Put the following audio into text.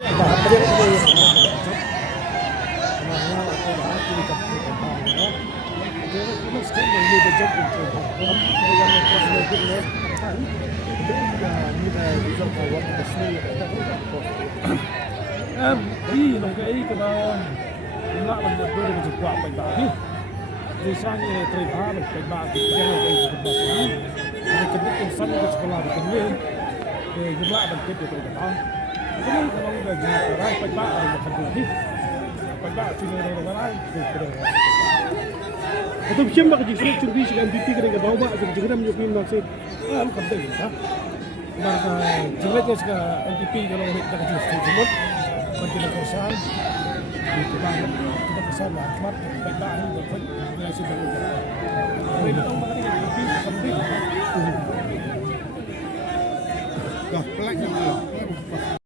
em đi nó cái đó cũng lại là một đôi cái quả bạch bạc đi rồi sang như trời phá được bạch bạc thì cái này cái bạch bạc này cái nước trong sân cái scholar thì cái nguyên thì cũng lại bằng cái được cái đó cái này nó là gì cái bạch bạc là một phần đi bạch bạc thì nó là cái rồi cái itu siapa kerja surat curi si MVP kerja bawa bawa kerja kita menyukai nasi, am kerja kita. Maka jelasnya sekarang MVP kalau kita kerja setuju, kerja perusahaan, itu banget kita perusahaan lahmat, kita ini berfak, nasi baru. Ini tahu mana ini MVP penting. Dah pelak yang